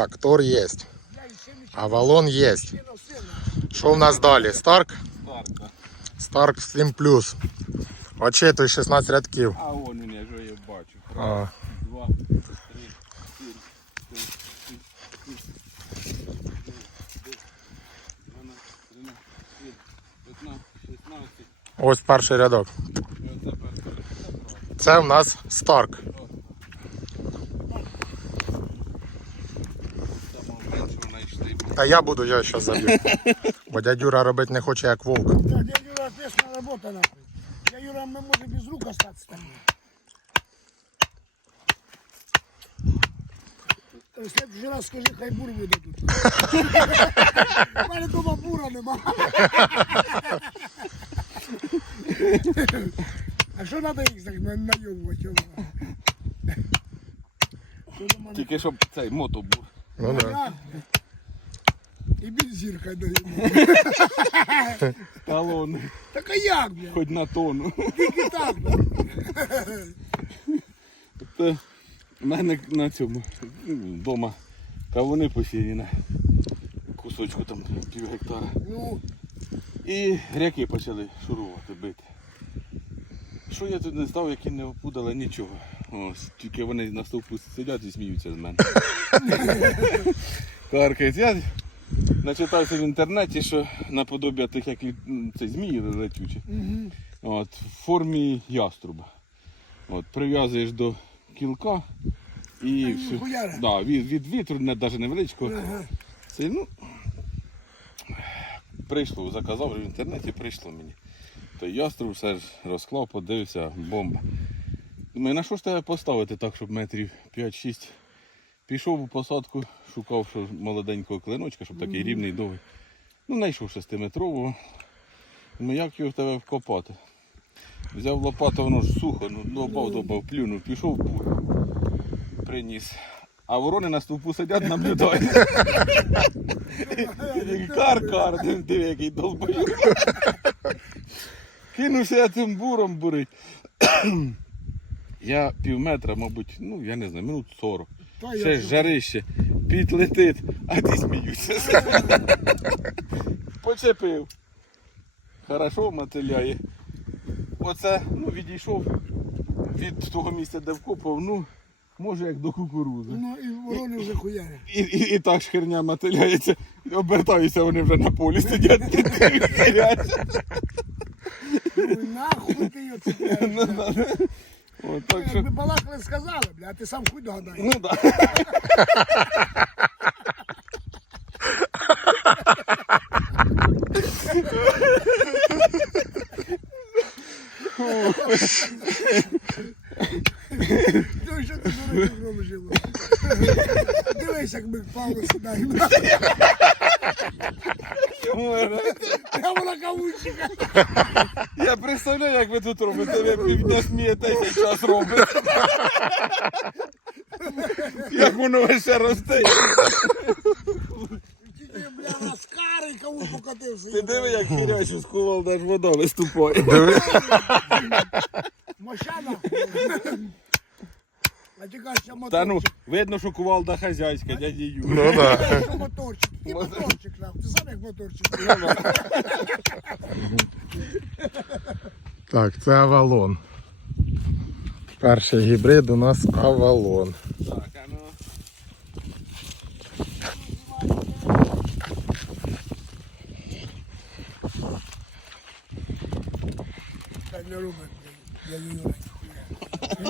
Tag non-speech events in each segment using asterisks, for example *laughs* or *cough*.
Так, Тор є. Авалон є. Що в нас далі? Старк? Старт, да. Старк 7 плюс. Очитуй 16 рядків. А вон він, я вже його бачу. А, Раз, два, три, чотири, п'ять, шість, сім, вісім, дев'ять, дванадцять, тринадцять, п'ятнадцять, шістнадцять. ось перший рядок. І оце перше. Це в нас Старк. Та я буду його ще заб'ю. Бо дядь Юра робити не хоче як вовк. Да, дядя Юра ответственная работа нахуй. Я Юра, мы можем без рук остаться там. В следующий раз скажи, хай бур видадуть. У мене дома бура нема. А що треба їх так на-? Що до мене? Тільки щоб цей мото був. Ну да. Я- І бензин хай даємо. *laughs* Талони, Так а як, блядь? хоч на тонну. Тільки так, блядь. Це в мене на цьому вдома кавуни посіяні кусочку там пів гектара. Ну, І гряки почали шурувати бити. Що я тут не став, які не опудали, нічого. Ось, тільки вони на стовпу сидять і сміються з мене. *laughs* Каркають. Я начитався в інтернеті, що наподобі тих, як це змії летючі. От, в формі яструба. От, прив'язуєш до кілка і і все. Да, від, від вітру, навіть невеличкого. Ага. Це, ну, прийшло, заказав в інтернеті, прийшло мені. То яструб все ж розклав, подивився, бомба. Думаю, на що ж тебе поставити так, щоб метрів 5-6. Пішов у посадку, шукав що молоденького клиночка, щоб такий рівний довгий. Ну, знайшов 6-метрового. Думаю, як його в тебе вкопати? Взяв лопату, воно ж сухо, ну добав, добав, плюнув, пішов в. Приніс. А ворони на стовпу сидять, наблюдають. Кар, кар, диви, диви, який долбою. Кинувся я цим буром бурить. Я пів метра, мабуть, ну я не знаю, минут 40. Та Ще ж жарище, підлетить, а ти сміюся. *laughs* Почепив. Хорошо мотиляє. Оце, ну, відійшов від того місця, де вкопав, ну, може як до кукурузи. Ну і ворони вже хуярять. І, і, і так ж херня мотиляється. Обертаюся, вони вже на полі сидять. Ну нахуй ти його *laughs* цепляєш. От, так що, Якби балакали, сказали, бля, а ти сам хуй догадаєш. ну да. Ну що ти дурак робиш його? Дивись, як ми Павло сідаємо. Прямо на кавунчика. Я представляю, як ви тут робите. Ви півдня смієтеся, час робите. Як воно ще росте. Бля, скарий покатився. Ти диви, як хірячу сховав, аж вода виступає. Мощана. А ти кажеш, що Та ну, моторчик. видно, що кувалда хазяйська, дяді Ю. Ну да. Що моторчик. І моторчик, нам. Ти сам як моторчик. Так, це Авалон. Перший гібрид у нас Авалон. Ну. Так не робить, блядь. Я не Юра, ніхуя.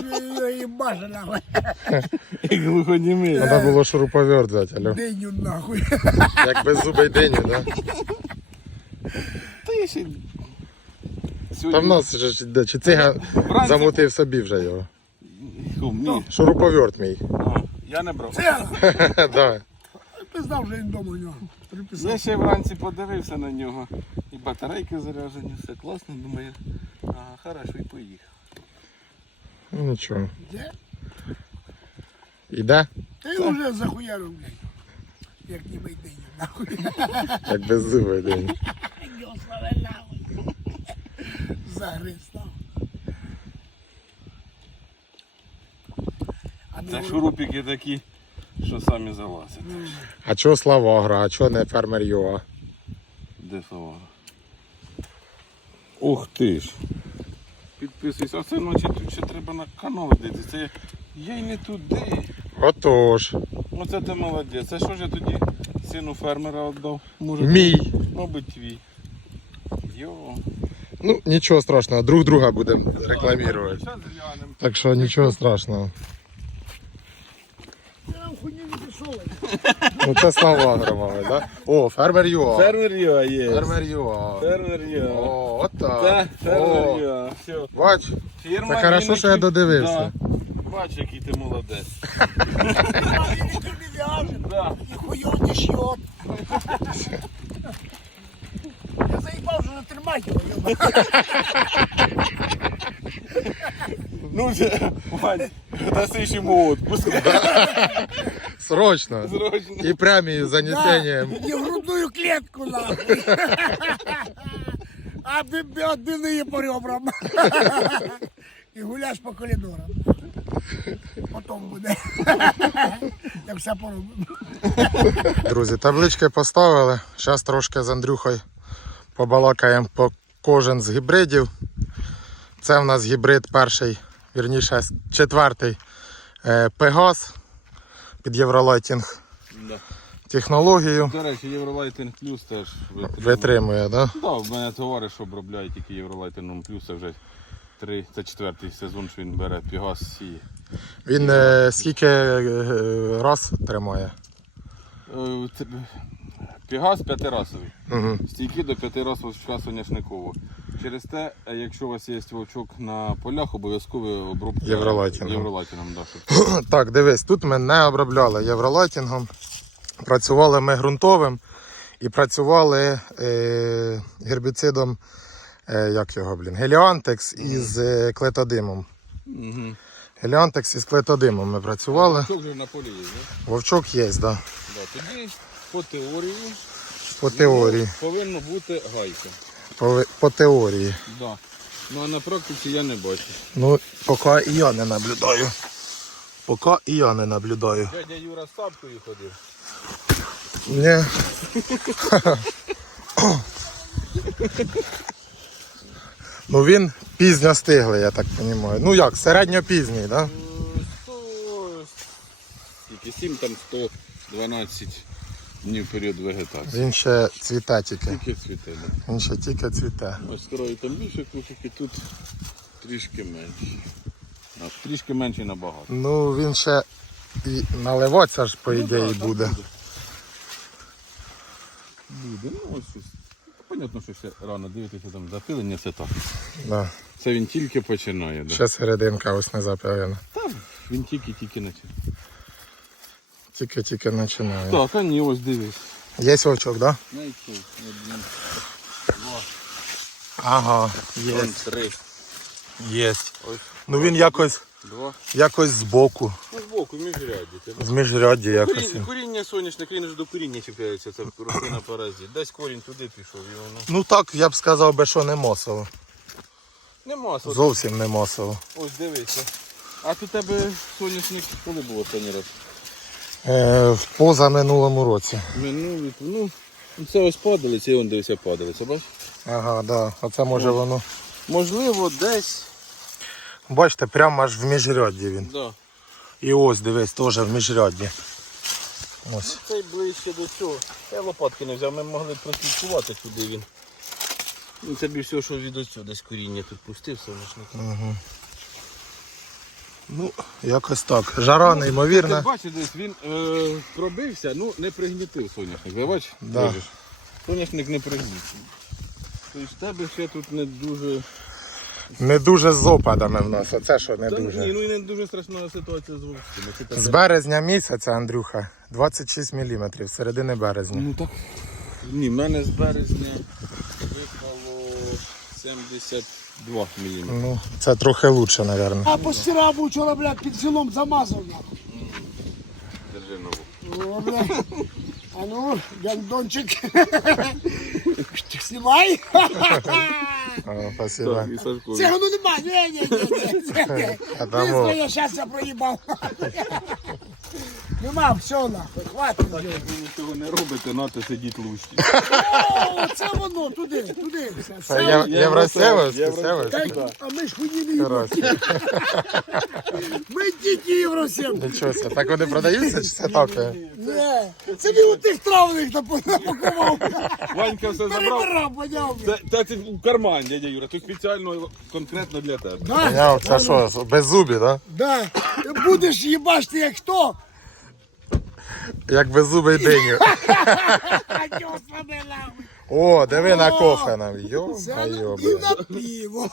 Бажа, нахуй. Як глухонімий. Треба було шуруповерт взяти, алло. Диню, нахуй. Як без зубей дині, да? Та я ще... Та в нас же ж йде, чи циган Вранці- замутив собі вже його. Ні, Шуруповерт мій. А, я не брав. Це, *laughs* да. ти знав, що він вдома у нього. Приписав. Я ще вранці подивився на нього. І батарейки заряджені, все класно, думаю. Ага, хорошо, і поїхав. Ну нічого. Де? Іде, Ти вже захуярив, блядь. Як ніби диню, нахуй. як без зубей дині. Його славе, нахуй. Загриз, нахуй. А Це шурупики такі що самі залазять. А чого Славагра, а чого не фермер Юа? Де Савара? Ух ти ж. Підписуйся, а це ночі тут ще треба на канал дивитися. Це я й не туди. Отож. Оце ти молодець. Це що ж я тоді сину фермера віддав? Може, Мій. Мабуть, твій. Йо. Ну, нічого страшного, друг друга будемо рекламувати. Так що нічого страшного. Я нам хуйню не пішов. Ну це Славагра, мали, да? О, фермер Юа. Фермер Йо є. Фермер Юа. Фермер Йо. О, от Так, так. фермер Йо. Все. Бач, Фірма Це хорошо, що я Вінничі- додивився. Да. Бач, який ти молодець. Да. Не шьот. Я заїбав вже не тримай його. йоба. Ну вже, Вань, даси ж йому отпуск. Срочно. Срочно. І премію за несенням. Не в грудную клетку нахуй. А отбивные по ребрам. І гуляш по коридорам. Потом буде. Як все поробимо. Друзі, таблички поставили. Зараз трошки з Андрюхою побалакаємо по кожен з гібридів. Це в нас гібрид перший, вірніше, четвертий е, Пегас під Євролайтінг Да. технологію. До речі, Євролайтинг Плюс теж витримує. Витримує, да? Да, в мене товариш обробляє тільки Євролайтингом Плюс, а вже три, це четвертий сезон, що він бере Пігас сіє. Він е, скільки е, раз тримає? Е, це- Пігас п'ятирасовий. Угу. Стійки до п'яти разів вовчка соняшникового. Через те, е, якщо у вас є вовчок на полях, обов'язково обробка Євролайтингом. Євролайтингом, да, щоб *clears throat* Так, дивись, тут ми не обробляли євролайтінгом. Працювали ми ґрунтовим і працювали е, гербіцидом, е, як його, блін, геліантекс із е, клетодимом. Угу. Геліантекс із клетодимом ми працювали. Вовчок вже на полі є, да? Вовчок є, да. Да, тоді по теорії По теорії. повинна бути гайка. По, по теорії. Да. Ну а на практиці я не бачу. Ну, поки і я не наблюдаю. Поки і я не наблюдаю. Дядя Юра з сапкою ходив. Ні. ну він пізньо стиглий, я так розумію. Ну як, середньопізній, так? Да? Е, 100, скільки, 7 там 112 днів період вегетації. Він ще цвіте тільки. Тільки цвіте. Да. Він ще тільки цвіте. Ось скорою там більше кусики, тут трішки менше. А, трішки менше набагато. Ну він ще і наливатися ж, по ідеї, Ну, да, так буде. Буде, ну ось щось. Понятно, що ще рано дивитися там запилення, все так. Да. Це він тільки починає. Да. Ще серединка ось не запевнена. Він тільки-тільки починає. Тільки-тільки починає. Так, а ні, ось дивись. Є вовчок, так? Да? Один, два, Ага, є. три. Є. Ну він якось, два. якось збоку. Ну, збоку, міжряді. Це З міжрядді якось. Коріння, коріння соняшника, він ж до коріння чіпляється, це рослина паразит. Десь корінь туди пішов і воно. Ну так, я б сказав би, що не мосово. Нема соняшника. Зовсім не мосово. Ось дивися. А тут тебе соняшник коли було останній раз? Е, в позаминулому році. Минулий, ну, це ось падалиця, і он дивися падалиця, бач? Ага, да. Оце може воно. Можливо, десь. Бачите, прямо аж в міжрядді він. Да. І ось дивись, теж в міжрядді. Ось. Цей ближче до цього. Я лопатки не взяв, ми могли прослідкувати, куди він. Ну, це більше всього, що від оцього десь коріння тут пустив соняшник. Угу. Ну, якось так. Жара Ти неймовірна. бачиш, десь він е, пробився, ну не пригнітив соняшник. Ви бачиш? Да. Бачиш? Соняшник не пригнітив. Тобто в тебе ще тут не дуже. Не дуже з опадами в нас. Оце що не Та, ні, дуже. ну і не дуже страшна ситуація з вовками. З березня місяця, Андрюха, 26 мм, середини березня. Ну так. Ні, в мене з березня випало 72 мм. Ну, це трохи лучше, мабуть. А постирав вчора, блядь, під селом замазав нахуй. Держи ногу. О, блядь. А ну, гандончик. Знімай. О, спасибо. І Сашко. Цього ну нема. Ні, ні, ні, ні. Ти там, о, проїбав. Нема, все нахуй, хватить. Так як ви нічого не робите, нате сидіть лущі. О, це воно, туди, туди. Все, Це все. є- Євросевський, Євро- севський. Так, а ми ж хуйні не їмо. Коротше, Ми тільки євросім. Нічого себе. Так вони продаються чи це так? Не, це не у тих травних напакував. Ванька все забрав. Перебирав, поняв. Це, це, це в карман, дядя Юра. Тут спеціально конкретно для тебе. Да, Поняв, це що, без зубі, так? да. Будеш їбашти як хто. Як беззубий диню. О, диви на кофе нам. Йо, на- і на пиво.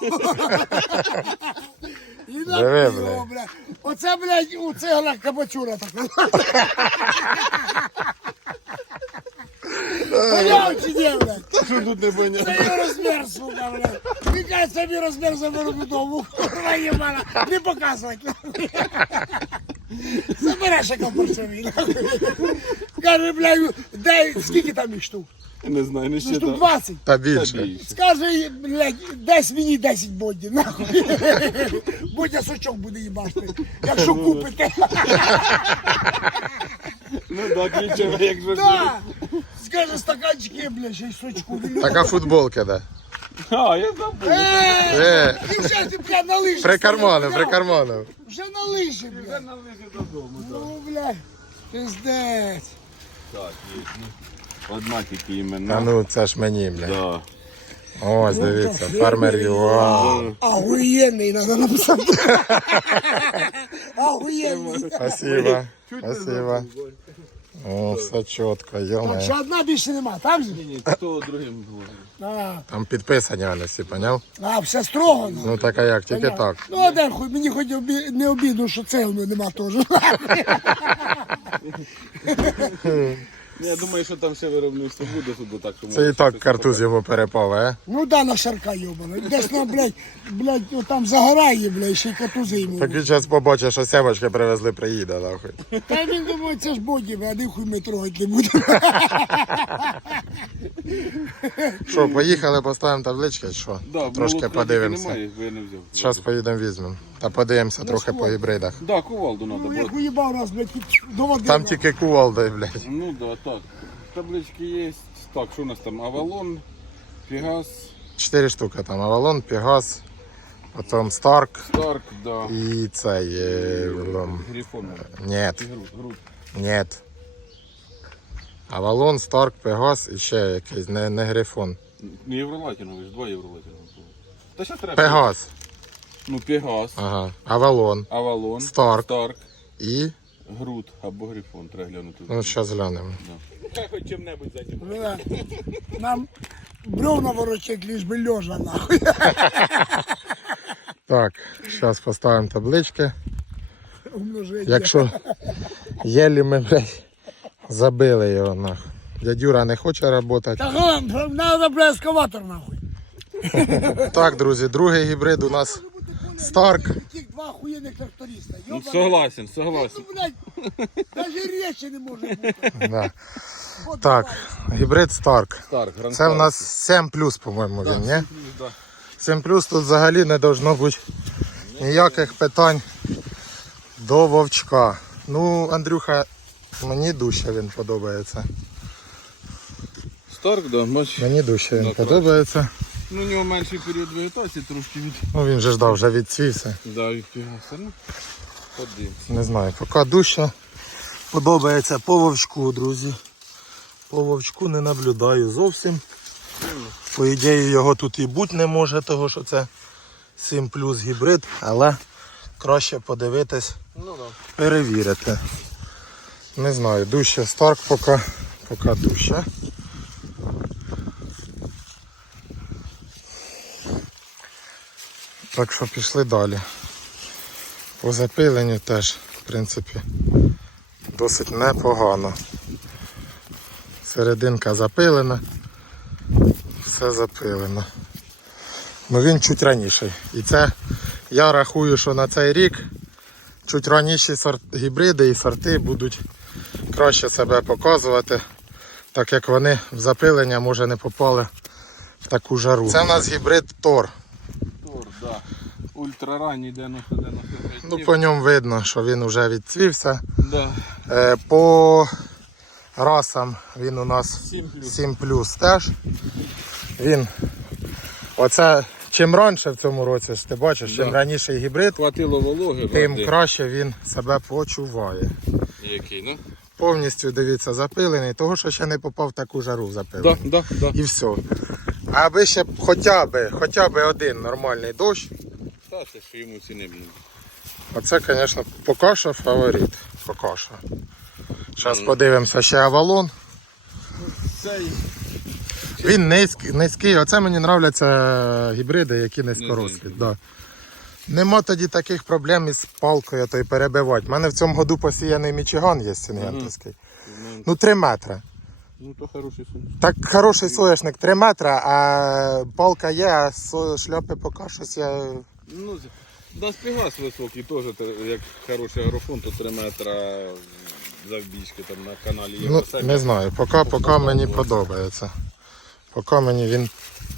І на Диви, пиво, бля. Оце, блядь, у цигана кабачура така. Поняв чи ні, блядь? Що тут не поняв? Це його розмір, сука, блядь. Він каже, собі розмір заберу додому. Курва їбана. Не показувати. Забереш як борцеві. Каже, блядь, дай, скільки там їх штук? Не знаю, не Ну, ще штук так. 20. Та Та більше. більше. Скаже, блядь, дай мені 10 бодів, нахуй. Бодя сучок буде їбашти, якщо купите. Ну так, ключове, як же. Да. Скаже, стаканчики, блядь, ще й сучку. Така футболка, да. А, я забув. Е, Е, І вже ти, на лижі. прикарманив, стоїть, прикарманив. Вже на лижі, блядь. На лижі додому, так. Ну, блядь, пиздець. Так, є. ну, Одна тільки імена. ну, це ж мені, бля. Да. Ось, дивіться, фермер ЮА. Охуєнний треба написати. *laughs* Охуєнний. Спасибо, спасибо. О, все чітко, Так, йоме. ще одна більше нема, так же? Ні, ні, то другим було. А, Там підписані всі, поняв? а все строго. ну. Ну так а як, тільки так. Ну, а де хуй, мені хоч обі- не обідно, що це воно нема теж. *laughs* Я думаю, що там ще виробництво буде тут так, що Це і так картуз йому перепав, е? Ну да, на шарка йобана. Десь на, блядь, блядь, о, там загорає, блядь, ще й катузи йому. Так він зараз побачить, що сімочки привезли, приїде, нахуй. Та він думає, це ж боді, а не хуй ми трогати не будемо. Що, поїхали, поставимо таблички, чи що? Да, Трошки молотка подивимося. Немає, бо я не взяв. Зараз поїдемо візьмемо. Та подивимося трохи по гібридах. Да, кувалду треба, Ну, як уїбав нас, блядь, до води. Там тільки кувалди, блядь. Ну да, так. Таблички є. Так, що у нас там? Авалон, Пегас, Чотири штуки там. Авалон, Пегас, потім Старк Старк, да. і цей. Е, ем, Грифон. Груд. нет. Авалон, Старк, Пегас і ще якийсь, не, не Грифон. Не Євролатіновий, ж два Євролатінових було. Та ще треба. Пегас. Ну, Пегас, Ага. Авалон. Авалон, Старк. Старк, І. Груд або Грифон, треба глянути. Ну, зараз глянемо. Хай хоч чим-небудь займається. Ну. Нам бревна ворочать, лиш би лежа, нахуй. *laughs* Так, зараз поставимо таблички. Умноження. Якщо єлі ми, блядь, забили його нахуй. Дядюра не хоче працювати. Та треба, блядь, ескаватор, нахуй. Так, друзі, другий гібрид у нас Старк. Таких два охуєнних тракториста. Ну, согласен, согласен. Ну, блядь, даже речі не може бути. Да. От Так, давай. гібрид Старк. Старк, Гранд Це в нас 7 по-моєму, він, ні? Да. 7 тут взагалі не должно бути ніяких питань до вовчка. Ну, Андрюха, мені дужче він подобається. Старк, да, бач. Мені дужче він Да, краще. подобається. Ну, у нього менший період вегетації, трошки від. Ну він же ждав, вже відцвівся. Да, від Пегаса. Ну, подивимось. Не знаю, поки дужче подобається по вовчку, друзі. По вовчку не наблюдаю зовсім. По ідеї його тут і бути не може, того що це 7 плюс гібрид, але краще подивитись, Ну, да. перевірити. Не знаю, дужче Старк поки, поки дужче. Так що пішли далі. По запиленню теж, в принципі, досить непогано. Серединка запилена, все запилено. Ну він чуть раніший. І це я рахую, що на цей рік чуть раніші сорт, гібриди і сорти будуть краще себе показувати, так як вони в запилення може не попали в таку жару. Це в нас гібрид Тор. Ультраранній 90-95 Ну, по ньому видно, що він вже відцвівся. да. Е, По расам він у нас 7 плюс. 7 плюс теж. Він. Оце чим раніше в цьому році, ж ти бачиш, чим Да. раніше гібрид, Хватило вологи, тим води. краще він себе почуває. Який, ну? Повністю дивіться, запилений, того що ще не попав в таку жару запилений. Да, да, да. І все. Аби ще хоча б, хоча б один нормальний дощ, Та що йому ціни блін. оце, звісно, поки що фаворит. Поки що. Зараз подивимося ще Авалон. Цей Він низький, низький. Оце мені нравляться гібриди, які низькорослі. Да. Нема тоді таких проблем із палкою то й перебивати. У мене в цьому году посіяний мічиган є сингентовський. ну, Ну 3 метри. ну то хороший сон. Так хороший соняшник 3 метри, а палка є, а шляпи поки щось я. Ну, да, спігас високий теж, як хороший агрофон, то 3 метра завбільшки там на каналі є. Ну, не знаю, поки, поки мені подобається. Поки мені він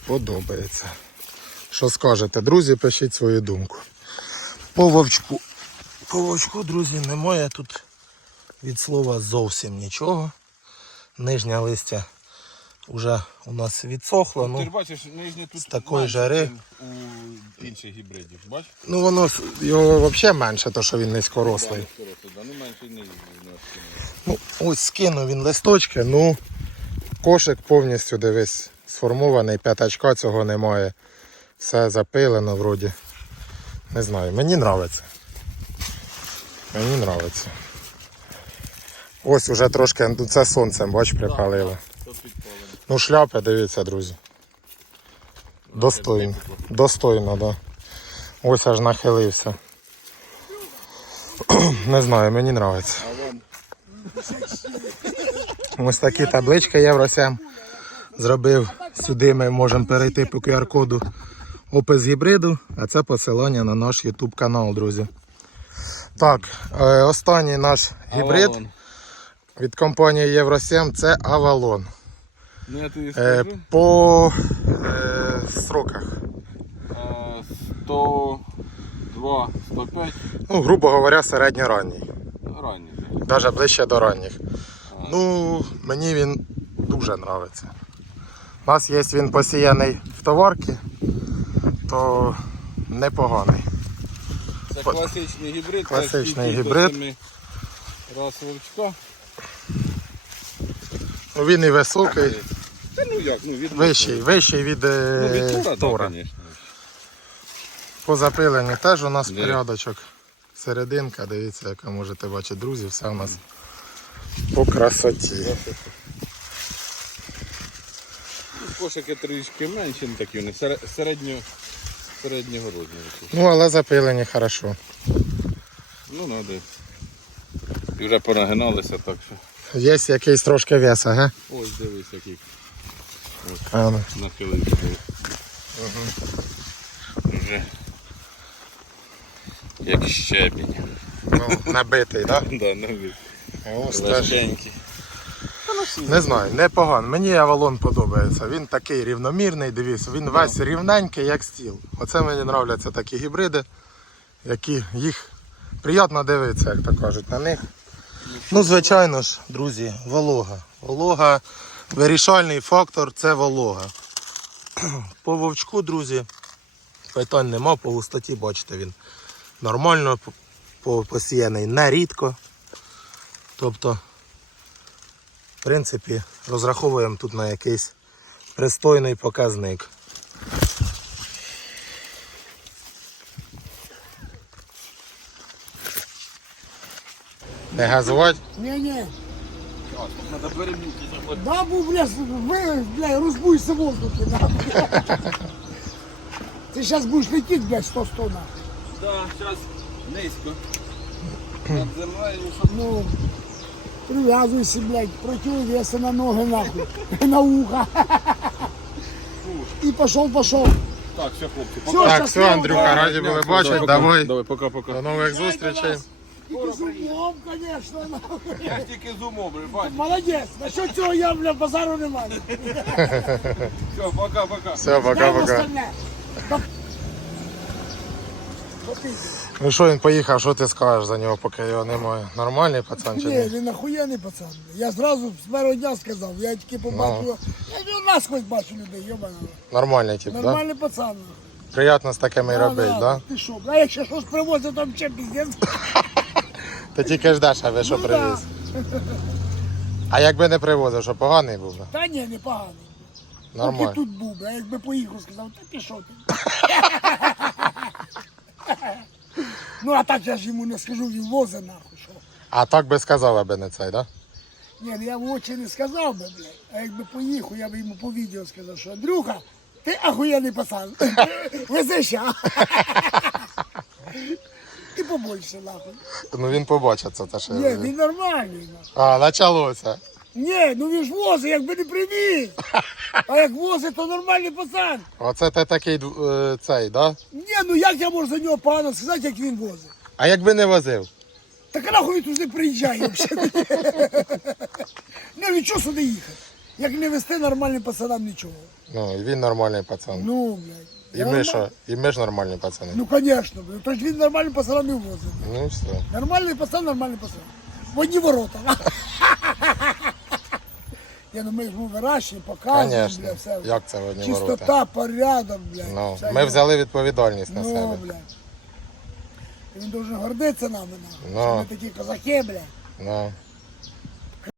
подобається. Що скажете, друзі, пишіть свою думку. По вовчку. По вовчку, друзі, немає тут від слова зовсім нічого. Нижнє листя вже у нас відсохло. Ти Ну, бачиш, нижні тут з такої менше, жари. у інших гібридів. Бач? ну воно с- його взагалі менше, то що він низькорослий. Да, да, ну менше не Ну, ось скинув він листочки, ну кошик повністю дивись сформований, п'ятачка цього немає. Все запилено вроді. Не знаю, мені нравиться. Мені нравиться. Ось уже трошки, ну, це сонцем, бач, припалило. Ну, шляпи, дивіться, друзі. Достойно. Достойно, да. Ось аж нахилився. *clears throat* Не знаю, мені вам Ось такі таблички Євро 7 зробив. Сюди ми можемо перейти по QR-коду опис гібриду, а це посилання на наш YouTube канал, друзі. Так, е, останній наш гібрид від компанії Євро 7 це Avalon. Ну я тобі Е, скажу. По е, сроках. 102, 105 Ну, грубо говоря, середньоранній. ранні. Навіть ближче до ранніх. Ну, мені він дуже подобається. У нас є він посіяний в товарки, то непоганий. Це класичний гібрид. Класичний так, гібрид. Раз вовчка. Ну, Він і високий, Та ну як, ну від вищий, вищий від, е, Ну, від Тора, Тора. так, звісно. По запиленню теж у нас Де? порядочок. Серединка, дивіться, яка можете бачити, друзі, все у нас по красоті. Кошики трішки менші, не такі вони середньо, середнього розміру. Ну, але запилені хорошо. Ну, надо. І вже понагиналися, так що. Є якийсь трошки веса, га? Ось дивись, який А, ну. Вже як щебінь. Ну, набитий, так? *laughs* Да. Ось. Легенький. Не знаю, непогано. Мені Авалон подобається. Він такий рівномірний, дивіться, він весь рівненький, як стіл. Оце мені нравляться такі гібриди, які їх приємно дивитися, як то кажуть, на них. Ну, звичайно ж, друзі, волога. Волога, вирішальний фактор це волога. *clears throat* По вовчку, друзі, питань нема, по густоті, бачите, він нормально по- по- посіяний нерідко. Тобто в принципі, розраховуємо тут на якийсь пристойний показник. Не газувати? Перемінки заходити. Бабу, бля, вы, бля, разбуйся в воздухе, да. Ты сейчас будешь лететь, блядь, 100 100 на. Да, зараз низько. Над землею, щоб Ну, привязывайся, блядь, противовесы на ноги, нахуй, *laughs* на ухо. И пошел, пошел. Так, все, хлопці, Всё, пока. Так, щасливо, все, Андрюха, давай. раді були бачити. Давай. Давай, пока-пока. До нових зустрічей. И без умом, конечно, нахуй. Я ж тільки з умом, бачиш. Молодец. Насчет цього я, бля, базару не маю. Все, пока-пока. Все, пока-пока. Ну що він поїхав, що ти скажеш за нього, поки його немає? Нормальний пацан чи Ні, ні? він нахуєний пацан. Я зразу з першого дня сказав, я тільки побачив, його. я ж його насквозь бачу людей, йобана. Нормальний тип, да? Нормальний пацан. Приятно з такими робити, да? Ти що, а якщо щось привозить, там ще піздець. Ти тільки ждеш, аби що Ну, привіз. А якби не привозив, що поганий був би? Та ні, непоганий. Поки Нормально. тут був, би, а якби поїхав, сказав, та пішов ти. *laughs* ну а так я ж йому не скажу, він возе нахуй, що. А так би сказав, аби не цей, да? Ні, ну я в очі не сказав би, блядь. А якби поїхав, я б йому по відео сказав, що Андрюха, ти ахуєнний пацан. *laughs* Вези ща. *laughs* І побольше, нахуй. Ну він побачить це, те, що Ні, він нормальний, нахуй. А, почалося. Ні, ну він ж возить, якби не привіз. *laughs* А як возить, то нормальний пацан. Оце ти такий е, цей, да? Ні, ну як я можу за нього погано сказати, як він возить? А якби не возив? Так нахуй він туди приїжджає взагалі. *laughs* Ну він чого сюди їхати? Як не вести нормальним пацанам нічого. Ну, і він нормальний пацан. Ну, блядь. І ми що? І ми ж нормальні пацани. Ну, звісно, блядь. Тож він нормальним пацанам не возить. Ну все. Нормальний пацан, нормальний пацан. В одні ворота. *laughs* Я ну ми ж вирощуємо, показуємо, Звісно. бля, все. Як це в одні Чистота, ворота? порядок, блядь. Ну, все ми є. взяли відповідальність на Ну, себе. блядь. Він дуже гордиться нами, нахуй. Ну. Що ми такі козаки, блядь. Ну.